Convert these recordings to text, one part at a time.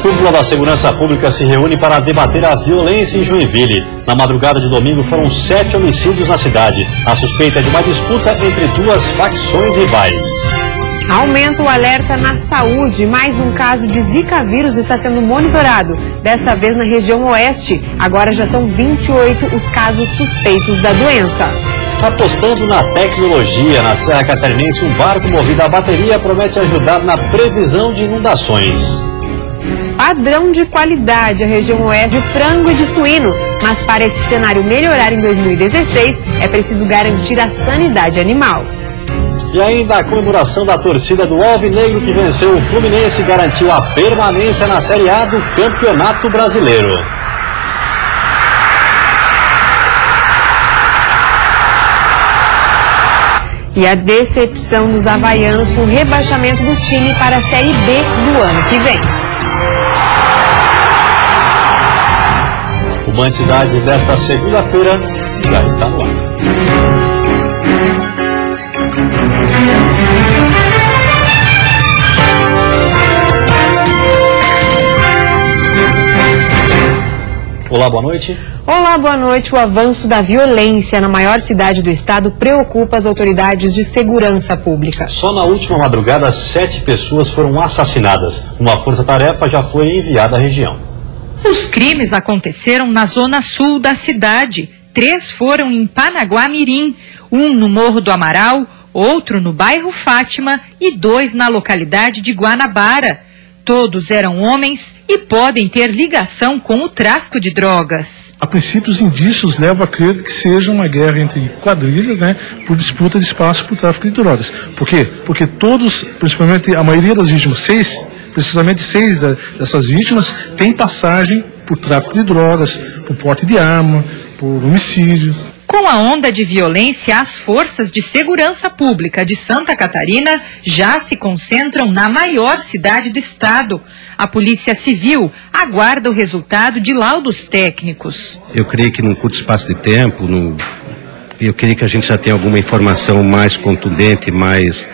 Cúpula da Segurança Pública se reúne para debater a violência em Joinville. Na madrugada de domingo foram 7 homicídios na cidade. A suspeita é de uma disputa entre duas facções rivais. Aumenta o alerta na saúde. Mais um caso de Zika vírus está sendo monitorado. Dessa vez na região oeste. Agora já são 28 os casos suspeitos da doença. Apostando na tecnologia, na Serra Catarinense, um barco movido a bateria promete ajudar na previsão de inundações. Padrão de qualidade, a região oeste de frango e de suíno. Mas para esse cenário melhorar em 2016, é preciso garantir a sanidade animal. E ainda a comemoração da torcida do Alvinegro que venceu o Fluminense e garantiu a permanência na Série A do Campeonato Brasileiro. E a decepção dos havaianos com o rebaixamento do time para a Série B do ano que vem. O Mantidade desta segunda-feira já está no ar. Olá, boa noite. Olá, boa noite. O avanço da violência na maior cidade do estado preocupa as autoridades de segurança pública. Só na última madrugada, 7 pessoas foram assassinadas. Uma força-tarefa já foi enviada à região. Os crimes aconteceram na zona sul da cidade. 3 foram em Panaguá-Mirim, um no Morro do Amaral, outro no bairro Fátima e 2 na localidade de Guanabara. Todos eram homens e podem ter ligação com o tráfico de drogas. A princípio, os indícios levam a crer que seja uma guerra entre quadrilhas, por disputa de espaço por tráfico de drogas. Por quê? Porque todos, principalmente a maioria das vítimas, precisamente 6 dessas vítimas, têm passagem por tráfico de drogas, por porte de arma, por homicídios. Com a onda de violência, as forças de segurança pública de Santa Catarina já se concentram na maior cidade do estado. A Polícia Civil aguarda o resultado de laudos técnicos. Eu creio que num curto espaço de tempo, eu creio que a gente já tem alguma informação mais contundente, mais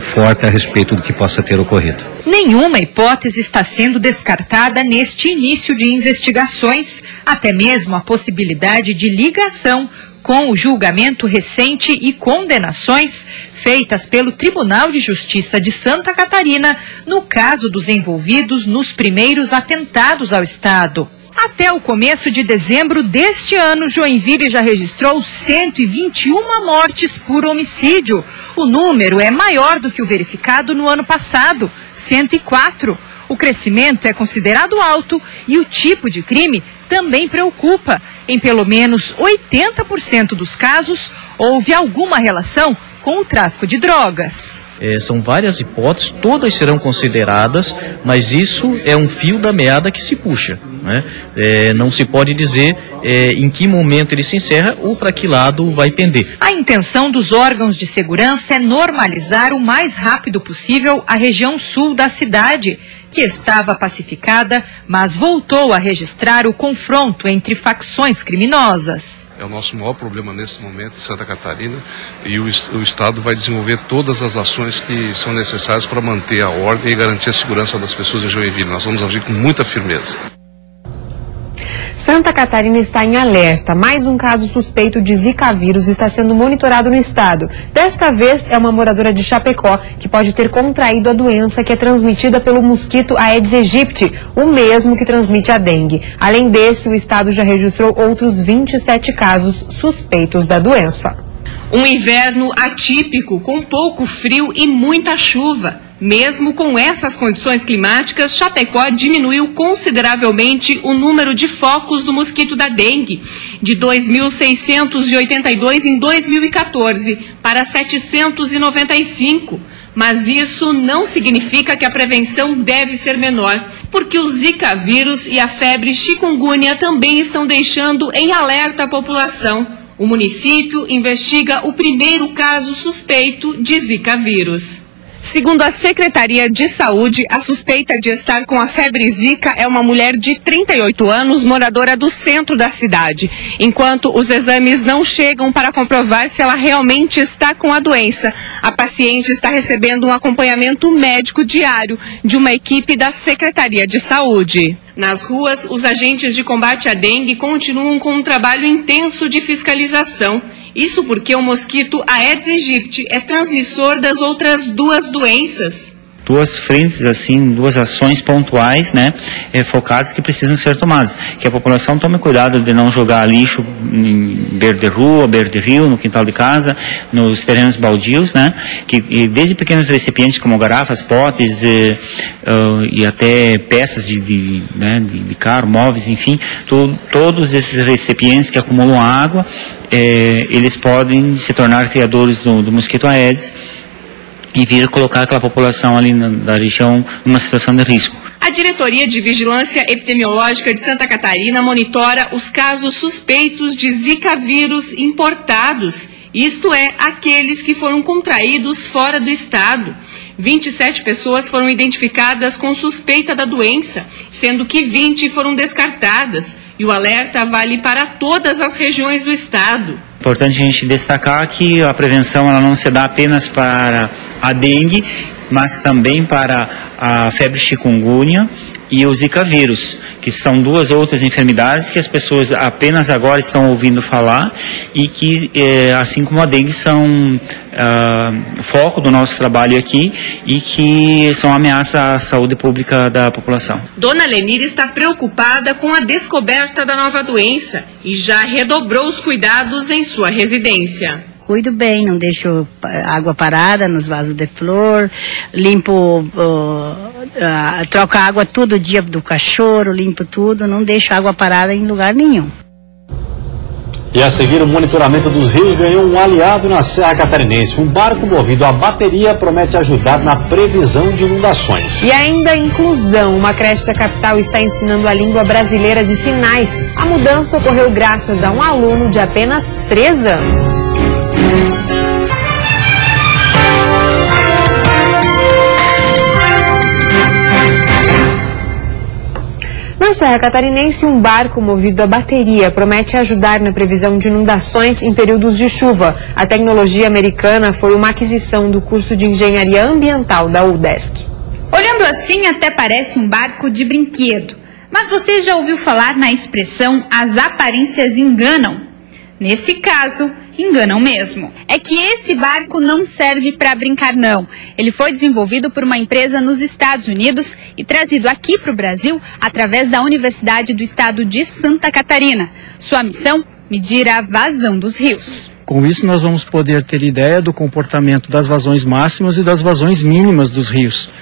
forte a respeito do que possa ter ocorrido. Nenhuma hipótese está sendo descartada neste início de investigações, até mesmo a possibilidade de ligação com o julgamento recente e condenações feitas pelo Tribunal de Justiça de Santa Catarina no caso dos envolvidos nos primeiros atentados ao estado. Até o começo de dezembro deste ano, Joinville já registrou 121 mortes por homicídio. O número é maior do que o verificado no ano passado, 104. O crescimento é considerado alto e o tipo de crime também preocupa. Em pelo menos 80% dos casos, houve alguma relação com o tráfico de drogas. São várias hipóteses, todas serão consideradas, mas isso é um fio da meada que se puxa. Não se pode dizer em que momento ele se encerra ou para que lado vai pender. A intenção dos órgãos de segurança é normalizar o mais rápido possível a região sul da cidade, que estava pacificada, mas voltou a registrar o confronto entre facções criminosas. É o nosso maior problema nesse momento em Santa Catarina e o Estado vai desenvolver todas as ações que são necessárias para manter a ordem e garantir a segurança das pessoas em Joinville. Nós vamos agir com muita firmeza. Santa Catarina está em alerta. Mais um caso suspeito de Zika vírus está sendo monitorado no estado. Desta vez é uma moradora de Chapecó que pode ter contraído a doença que é transmitida pelo mosquito Aedes aegypti, o mesmo que transmite a dengue. Além desse, o estado já registrou outros 27 casos suspeitos da doença. Um inverno atípico, com pouco frio e muita chuva. Mesmo com essas condições climáticas, Chapecó diminuiu consideravelmente o número de focos do mosquito da dengue, de 2.682 em 2014 para 795. Mas isso não significa que a prevenção deve ser menor, porque o Zika vírus e a febre chikungunya também estão deixando em alerta a população. O município investiga o primeiro caso suspeito de Zika vírus. Segundo a Secretaria de Saúde, a suspeita de estar com a febre zika é uma mulher de 38 anos, moradora do centro da cidade. Enquanto os exames não chegam para comprovar se ela realmente está com a doença, a paciente está recebendo um acompanhamento médico diário de uma equipe da Secretaria de Saúde. Nas ruas, os agentes de combate à dengue continuam com um trabalho intenso de fiscalização. Isso porque o mosquito Aedes aegypti é transmissor das outras duas doenças. Duas frentes, assim, duas ações pontuais, né, focadas que precisam ser tomadas. Que a população tome cuidado de não jogar lixo em beira de rua, beira de rio, no quintal de casa, nos terrenos baldios, né, e desde pequenos recipientes como garrafas, potes e até peças de carro, móveis, enfim, todos esses recipientes que acumulam água, eles podem se tornar criadores do mosquito Aedes e vir colocar aquela população ali da região numa situação de risco. A Diretoria de Vigilância Epidemiológica de Santa Catarina monitora os casos suspeitos de Zika vírus importados, isto é, aqueles que foram contraídos fora do estado. 27 pessoas foram identificadas com suspeita da doença, sendo que 20 foram descartadas, e o alerta vale para todas as regiões do estado. Importante a gente destacar que a prevenção ela não se dá apenas para a dengue, mas também para a febre chikungunya e o Zika vírus, que são duas outras enfermidades que as pessoas apenas agora estão ouvindo falar e que, assim como a dengue, são foco do nosso trabalho aqui e que são ameaça à saúde pública da população. Dona Lenir está preocupada com a descoberta da nova doença e já redobrou os cuidados em sua residência. Cuido bem, não deixo água parada nos vasos de flor, limpo, troco a água todo dia do cachorro, limpo tudo, não deixo água parada em lugar nenhum. E a seguir, o monitoramento dos rios ganhou um aliado na Serra Catarinense. Um barco movido a bateria promete ajudar na previsão de inundações. E ainda inclusão. Uma creche da capital está ensinando a língua brasileira de sinais. A mudança ocorreu graças a um aluno de apenas 3 anos. Na Serra Catarinense, um barco movido a bateria promete ajudar na previsão de inundações em períodos de chuva. A tecnologia americana foi uma aquisição do curso de Engenharia Ambiental da UDESC. Olhando assim, até parece um barco de brinquedo. Mas você já ouviu falar na expressão "as aparências enganam"? Nesse caso, enganam mesmo. É que esse barco não serve para brincar, não. Ele foi desenvolvido por uma empresa nos Estados Unidos e trazido aqui para o Brasil através da Universidade do Estado de Santa Catarina. Sua missão? Medir a vazão dos rios. Com isso, nós vamos poder ter ideia do comportamento das vazões máximas e das vazões mínimas dos rios.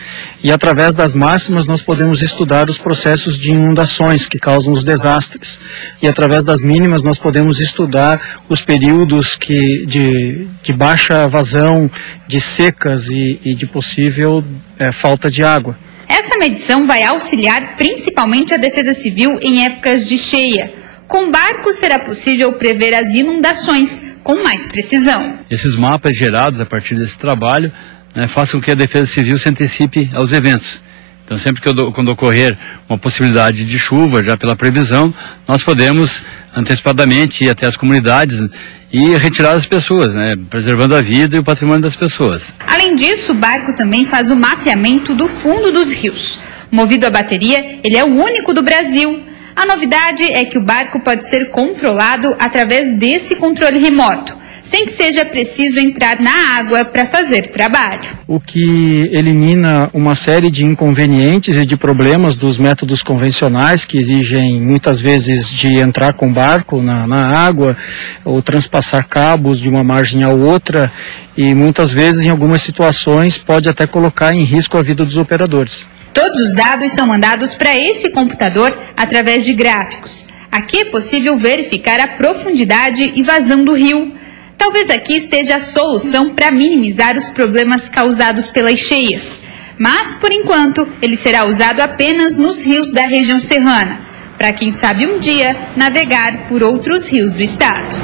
E através das máximas, nós podemos estudar os processos de inundações que causam os desastres. E através das mínimas, nós podemos estudar os períodos de baixa vazão, de secas e de possível falta de água. Essa medição vai auxiliar principalmente a Defesa Civil em épocas de cheia. Com barcos será possível prever as inundações com mais precisão. Esses mapas gerados a partir desse trabalho façam com que a Defesa Civil se antecipe aos eventos. Então, sempre quando ocorrer uma possibilidade de chuva, já pela previsão, nós podemos antecipadamente ir até as comunidades e retirar as pessoas, preservando a vida e o patrimônio das pessoas. Além disso, o barco também faz o mapeamento do fundo dos rios. Movido a bateria, ele é o único do Brasil. A novidade é que o barco pode ser controlado através desse controle remoto, sem que seja preciso entrar na água para fazer trabalho. O que elimina uma série de inconvenientes e de problemas dos métodos convencionais, que exigem muitas vezes de entrar com barco na água, ou transpassar cabos de uma margem a outra, e muitas vezes, em algumas situações, pode até colocar em risco a vida dos operadores. Todos os dados são mandados para esse computador através de gráficos. Aqui é possível verificar a profundidade e vazão do rio. Talvez aqui esteja a solução para minimizar os problemas causados pelas cheias. Mas, por enquanto, ele será usado apenas nos rios da região serrana, para quem sabe um dia navegar por outros rios do estado.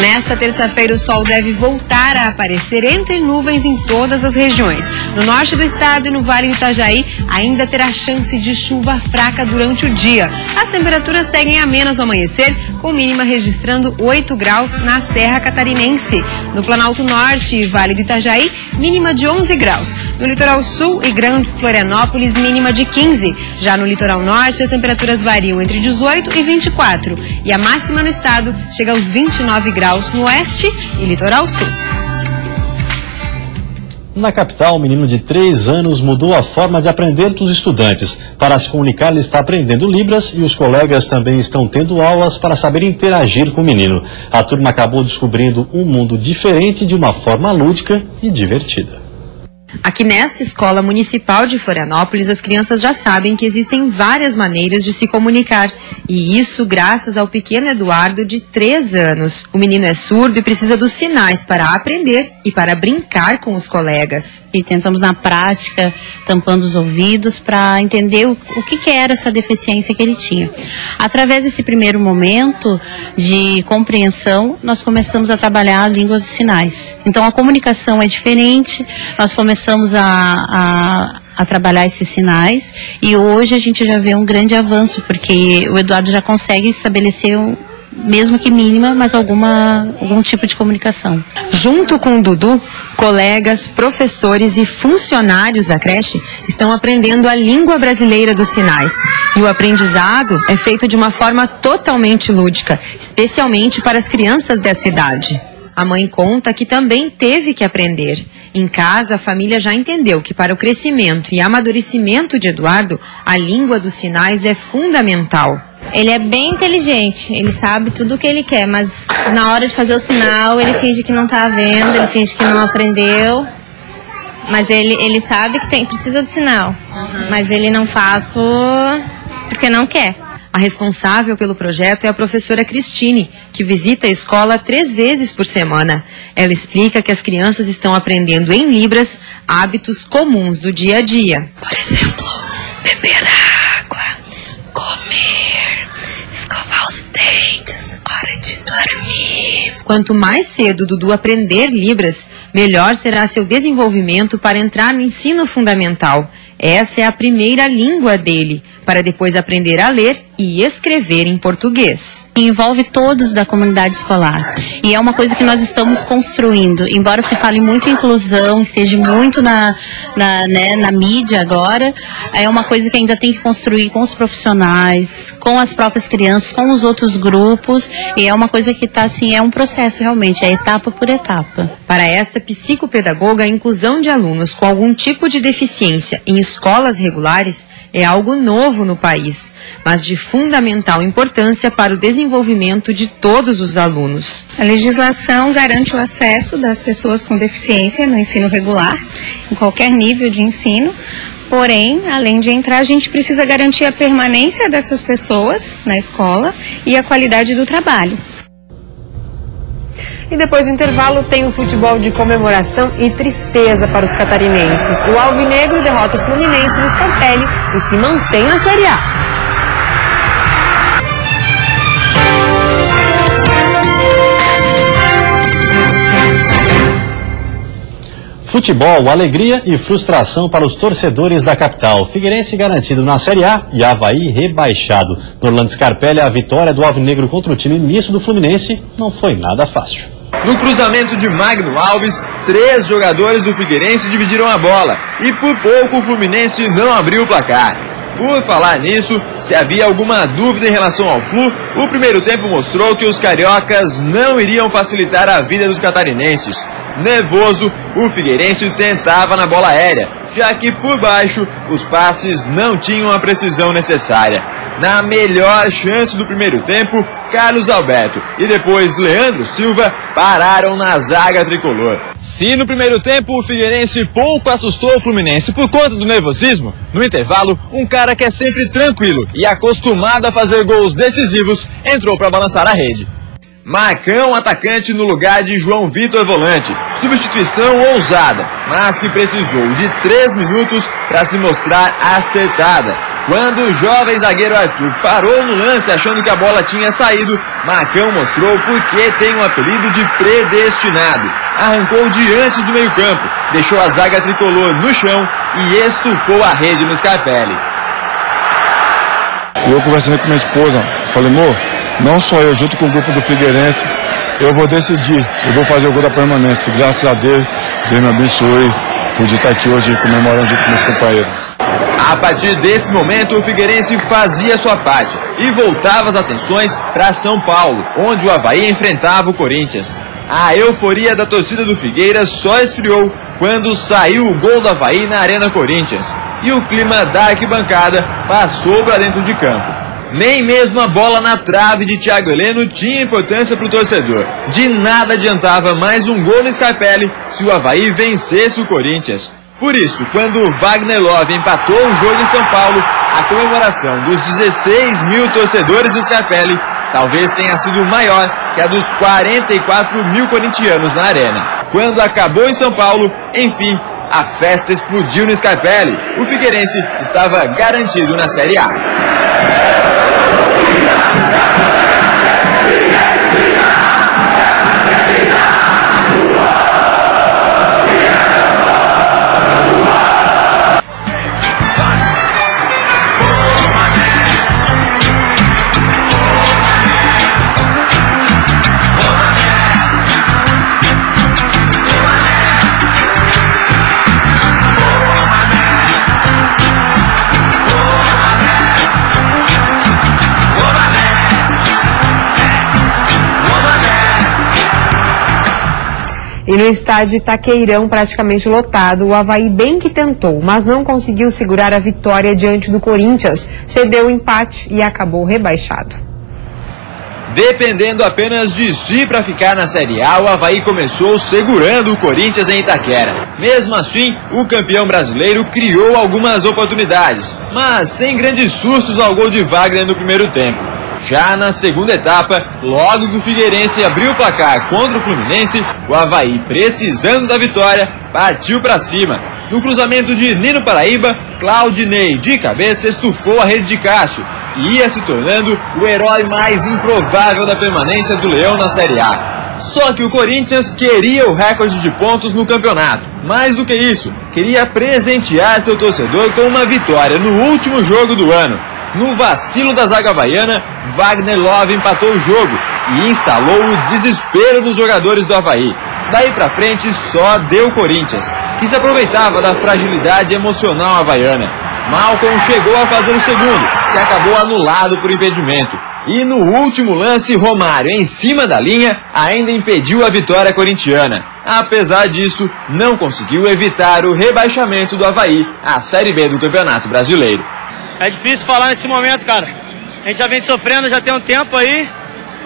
Nesta terça-feira, o sol deve voltar a aparecer entre nuvens em todas as regiões. No norte do estado e no Vale do Itajaí, ainda terá chance de chuva fraca durante o dia. As temperaturas seguem amenas no amanhecer, com mínima registrando 8 graus na Serra Catarinense. No Planalto Norte e Vale do Itajaí, mínima de 11 graus. No Litoral Sul e Grande Florianópolis, mínima de 15. Já no Litoral Norte, as temperaturas variam entre 18 e 24. E a máxima no estado chega aos 29 graus no oeste e Litoral Sul. Na capital, um menino de 3 anos mudou a forma de aprender dos estudantes. Para se comunicar, ele está aprendendo Libras e os colegas também estão tendo aulas para saber interagir com o menino. A turma acabou descobrindo um mundo diferente de uma forma lúdica e divertida. Aqui nesta escola municipal de Florianópolis, as crianças já sabem que existem várias maneiras de se comunicar. E isso graças ao pequeno Eduardo, de 3 anos. O menino é surdo e precisa dos sinais para aprender e para brincar com os colegas. E tentamos na prática, tampando os ouvidos, para entender o que era essa deficiência que ele tinha. Através desse primeiro momento de compreensão, nós começamos a trabalhar a língua dos sinais. Então a comunicação é diferente, nós começamos a trabalhar esses sinais e hoje a gente já vê um grande avanço, porque o Eduardo já consegue estabelecer, mesmo que mínima, mas algum tipo de comunicação. Junto com o Dudu, colegas, professores e funcionários da creche estão aprendendo a língua brasileira dos sinais. E o aprendizado é feito de uma forma totalmente lúdica, especialmente para as crianças dessa idade. A mãe conta que também teve que aprender. Em casa, a família já entendeu que para o crescimento e amadurecimento de Eduardo, a língua dos sinais é fundamental. Ele é bem inteligente, ele sabe tudo o que ele quer, mas na hora de fazer o sinal, ele finge que não está vendo, ele finge que não aprendeu. Mas ele sabe que precisa de sinal, mas ele não faz porque não quer. A responsável pelo projeto é a professora Cristine, que visita a escola 3 vezes por semana. Ela explica que as crianças estão aprendendo em Libras hábitos comuns do dia a dia. Por exemplo, beber água, comer, escovar os dentes, hora de dormir. Quanto mais cedo Dudu aprender Libras, melhor será seu desenvolvimento para entrar no ensino fundamental. Essa é a primeira língua dele, para depois aprender a ler e escrever em português. Envolve todos da comunidade escolar e é uma coisa que nós estamos construindo. Embora se fale muito em inclusão, esteja muito na mídia agora, é uma coisa que ainda tem que construir com os profissionais, com as próprias crianças, com os outros grupos, e é uma coisa que está assim, é um processo realmente, é etapa por etapa. Para esta psicopedagoga, a inclusão de alunos com algum tipo de deficiência em escolas regulares é algo novo no país, mas de fundamental importância para o desenvolvimento de todos os alunos. A legislação garante o acesso das pessoas com deficiência no ensino regular, em qualquer nível de ensino. Porém, além de entrar, a gente precisa garantir a permanência dessas pessoas na escola e a qualidade do trabalho. E depois do intervalo tem o futebol de comemoração e tristeza para os catarinenses. O Alvinegro derrota o Fluminense no Scarpelli e se mantém na Série A. Futebol, alegria e frustração para os torcedores da capital. Figueirense garantido na Série A e Avaí rebaixado. No Orlando Scarpelli, a vitória do Alvinegro contra o time misto do Fluminense não foi nada fácil. No cruzamento de Magno Alves, 3 jogadores do Figueirense dividiram a bola e por pouco o Fluminense não abriu o placar. Por falar nisso, se havia alguma dúvida em relação ao Flu, o primeiro tempo mostrou que os cariocas não iriam facilitar a vida dos catarinenses. Nervoso, o Figueirense tentava na bola aérea, já que por baixo os passes não tinham a precisão necessária. Na melhor chance do primeiro tempo, Carlos Alberto e depois Leandro Silva pararam na zaga tricolor. Se no primeiro tempo o Figueirense pouco assustou o Fluminense por conta do nervosismo, no intervalo, um cara que é sempre tranquilo e acostumado a fazer gols decisivos entrou para balançar a rede. Marcão, atacante no lugar de João Vitor, volante. Substituição ousada, mas que precisou de 3 minutos para se mostrar acertada. Quando o jovem zagueiro Arthur parou no lance achando que a bola tinha saído, Marcão mostrou por que tem o apelido de predestinado. Arrancou diante do meio-campo, deixou a zaga tricolor no chão e estufou a rede no Scarpelli. Eu conversando com minha esposa, falei, amor, não só eu, junto com o grupo do Figueirense, eu vou decidir, eu vou fazer o gol da permanência. Graças a Deus, Deus me abençoe, pude estar aqui hoje comemorando junto com meus companheiros. A partir desse momento, o Figueirense fazia sua parte e voltava as atenções para São Paulo, onde o Avaí enfrentava o Corinthians. A euforia da torcida do Figueiras só esfriou quando saiu o gol do Avaí na Arena Corinthians e o clima da arquibancada passou para dentro de campo. Nem mesmo a bola na trave de Thiago Heleno tinha importância para o torcedor. De nada adiantava mais um gol no Scarpelli se o Avaí vencesse o Corinthians. Por isso, quando o Wagner Love empatou o jogo em São Paulo, a comemoração dos 16 mil torcedores do Scarpelli talvez tenha sido maior que a dos 44 mil corintianos na arena. Quando acabou em São Paulo, enfim, a festa explodiu no Scarpelli. O Figueirense estava garantido na Série A. E no estádio Itaqueirão, praticamente lotado, o Avaí bem que tentou, mas não conseguiu segurar a vitória diante do Corinthians. Cedeu o empate e acabou rebaixado. Dependendo apenas de si para ficar na Série A, o Avaí começou segurando o Corinthians em Itaquera. Mesmo assim, o campeão brasileiro criou algumas oportunidades, mas sem grandes sustos ao gol de Wagner no primeiro tempo. Já na segunda etapa, logo que o Figueirense abriu o placar contra o Fluminense, o Avaí, precisando da vitória, partiu para cima. No cruzamento de Nino Paraíba, Claudinei de cabeça estufou a rede de Cássio e ia se tornando o herói mais improvável da permanência do Leão na Série A. Só que o Corinthians queria o recorde de pontos no campeonato. Mais do que isso, queria presentear seu torcedor com uma vitória no último jogo do ano. No vacilo da zaga havaiana, Wagner Love empatou o jogo e instalou o desespero dos jogadores do Avaí. Daí pra frente só deu Corinthians, que se aproveitava da fragilidade emocional havaiana. Malcom chegou a fazer o segundo, que acabou anulado por impedimento. E no último lance, Romário, em cima da linha, ainda impediu a vitória corintiana. Apesar disso, não conseguiu evitar o rebaixamento do Avaí à Série B do Campeonato Brasileiro. É difícil falar nesse momento, cara. A gente já vem sofrendo já tem um tempo aí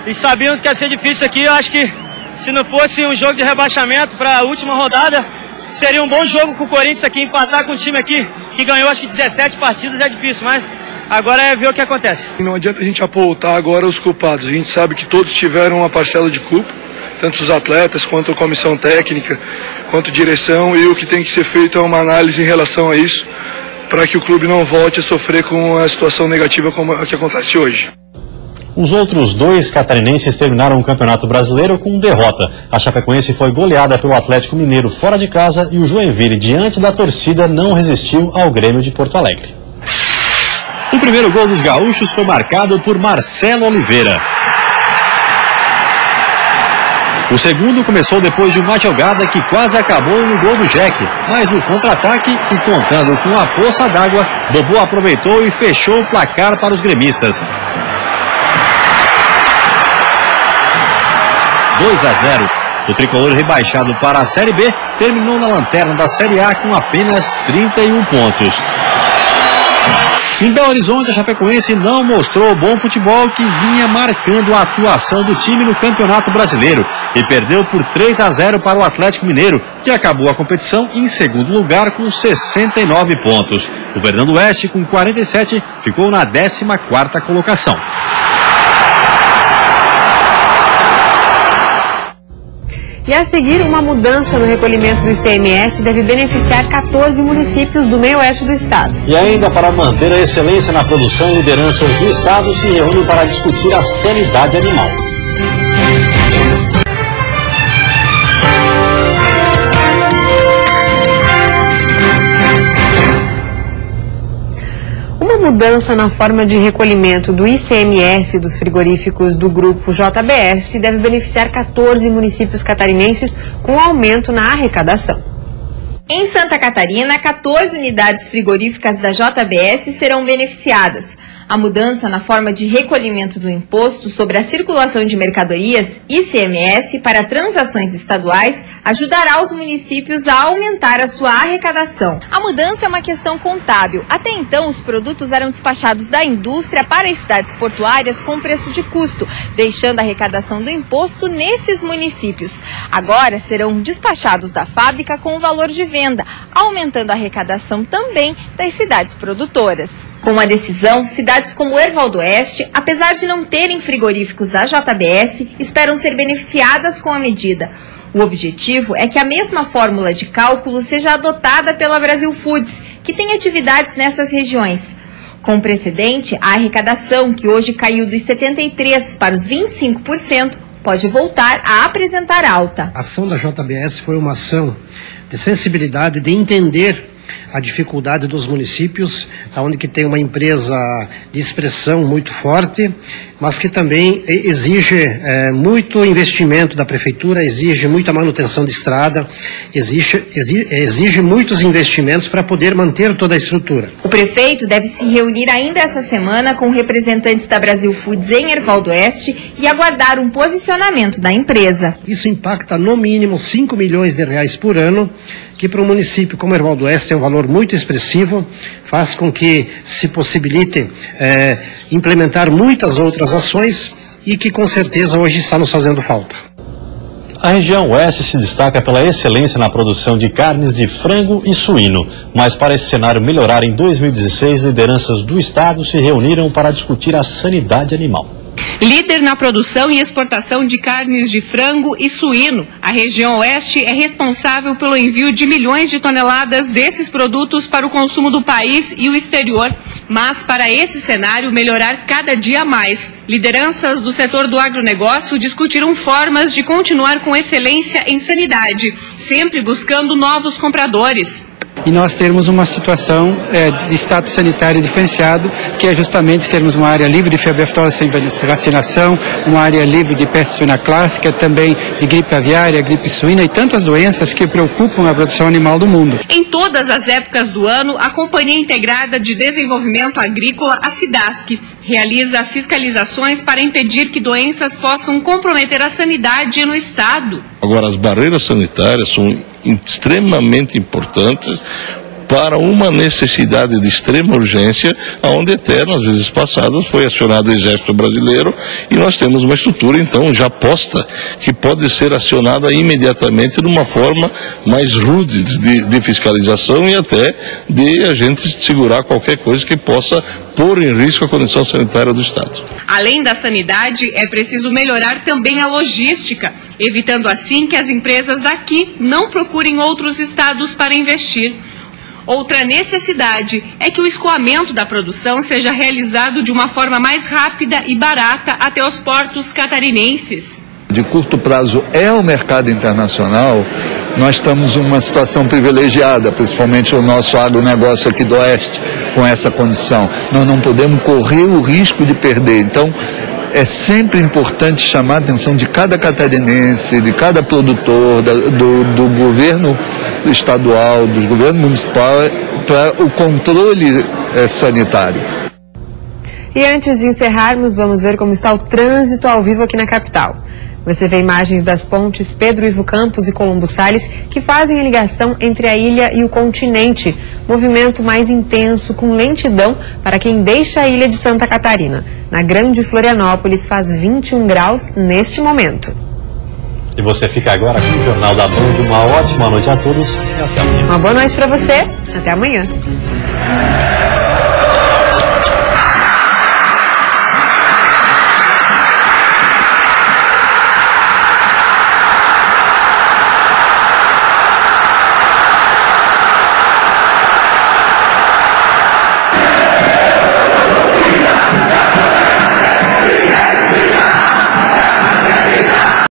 e sabíamos que ia ser difícil aqui. Eu acho que se não fosse um jogo de rebaixamento para a última rodada, seria um bom jogo com o Corinthians aqui, empatar com o time aqui, que ganhou acho que 17 partidas, é difícil, mas agora é ver o que acontece. Não adianta a gente apontar agora os culpados. A gente sabe que todos tiveram uma parcela de culpa, tanto os atletas quanto a comissão técnica, quanto a direção, e o que tem que ser feito é uma análise em relação a isso, para que o clube não volte a sofrer com a situação negativa como a que acontece hoje. Os outros dois catarinenses terminaram o Campeonato Brasileiro com derrota. A Chapecoense foi goleada pelo Atlético Mineiro fora de casa e o Joinville, diante da torcida, não resistiu ao Grêmio de Porto Alegre. O primeiro gol dos gaúchos foi marcado por Marcelo Oliveira. O segundo começou depois de uma jogada que quase acabou no gol do Jack, mas no contra-ataque e contando com a poça d'água, Bobô aproveitou e fechou o placar para os gremistas. 2-0. O tricolor rebaixado para a Série B terminou na lanterna da Série A com apenas 31 pontos. Em Belo Horizonte, a Chapecoense não mostrou o bom futebol que vinha marcando a atuação do time no Campeonato Brasileiro e perdeu por 3-0 para o Atlético Mineiro, que acabou a competição em segundo lugar com 69 pontos. O Verdão Oeste, com 47, ficou na 14ª colocação. E a seguir, uma mudança no recolhimento do ICMS deve beneficiar 14 municípios do meio-oeste do estado. E ainda para manter a excelência na produção, lideranças do estado se reúnem para discutir a sanidade animal. Uma mudança na forma de recolhimento do ICMS dos frigoríficos do grupo JBS deve beneficiar 14 municípios catarinenses com aumento na arrecadação. Em Santa Catarina, 14 unidades frigoríficas da JBS serão beneficiadas. A mudança na forma de recolhimento do imposto sobre a circulação de mercadorias, ICMS, para transações estaduais, ajudará os municípios a aumentar a sua arrecadação. A mudança é uma questão contábil. Até então, os produtos eram despachados da indústria para as cidades portuárias com preço de custo, deixando a arrecadação do imposto nesses municípios. Agora serão despachados da fábrica com o valor de venda, aumentando a arrecadação também das cidades produtoras. Com a decisão, cidades como Erval do Oeste, apesar de não terem frigoríficos da JBS, esperam ser beneficiadas com a medida. O objetivo é que a mesma fórmula de cálculo seja adotada pela Brasil Foods, que tem atividades nessas regiões. Com precedente, a arrecadação, que hoje caiu dos 73% para os 25%, pode voltar a apresentar alta. A ação da JBS foi uma ação de sensibilidade, de entender a dificuldade dos municípios, onde que tem uma empresa de expressão muito forte, mas que também exige muito investimento da prefeitura, exige muita manutenção de estrada, exige muitos investimentos para poder manter toda a estrutura. O prefeito deve se reunir ainda essa semana com representantes da Brasil Foods em Erval do Oeste e aguardar um posicionamento da empresa. Isso impacta no mínimo 5 milhões de reais por ano, que para um município como Erval do Oeste é um valor muito expressivo, faz com que se possibilite implementar muitas outras ações e que com certeza hoje está nos fazendo falta. A região oeste se destaca pela excelência na produção de carnes de frango e suíno, mas para esse cenário melhorar em 2016, lideranças do estado se reuniram para discutir a sanidade animal. Líder na produção e exportação de carnes de frango e suíno, a região oeste é responsável pelo envio de milhões de toneladas desses produtos para o consumo do país e o exterior. Mas para esse cenário melhorar cada dia mais, lideranças do setor do agronegócio discutiram formas de continuar com excelência em sanidade, sempre buscando novos compradores. E nós termos uma situação de status sanitário diferenciado, que é justamente sermos uma área livre de febre aftosa sem vacinação, uma área livre de peste suína clássica, também de gripe aviária, gripe suína e tantas doenças que preocupam a produção animal do mundo. Em todas as épocas do ano, a Companhia Integrada de Desenvolvimento Agrícola, a SIDASC, realiza fiscalizações para impedir que doenças possam comprometer a sanidade no estado. Agora, as barreiras sanitárias são extremamente importantes para uma necessidade de extrema urgência, onde até nas vezes passadas foi acionado o Exército Brasileiro e nós temos uma estrutura então já posta que pode ser acionada imediatamente de uma forma mais rude de fiscalização e até de a gente segurar qualquer coisa que possa pôr em risco a condição sanitária do Estado. Além da sanidade, é preciso melhorar também a logística, evitando assim que as empresas daqui não procurem outros estados para investir. Outra necessidade é que o escoamento da produção seja realizado de uma forma mais rápida e barata até os portos catarinenses. De curto prazo é o mercado internacional, nós estamos em uma situação privilegiada, principalmente o nosso agronegócio aqui do Oeste, com essa condição. Nós não podemos correr o risco de perder. Então, é sempre importante chamar a atenção de cada catarinense, de cada produtor, do governo estadual, dos governos municipais, para o controle sanitário. E antes de encerrarmos, vamos ver como está o trânsito ao vivo aqui na capital. Você vê imagens das pontes Pedro Ivo Campos e Colombo Salles, que fazem a ligação entre a ilha e o continente. Movimento mais intenso, com lentidão, para quem deixa a ilha de Santa Catarina. Na Grande Florianópolis faz 21 graus neste momento. E você fica agora com o Jornal da Band. Uma ótima noite a todos e até amanhã. Uma boa noite para você. Até amanhã.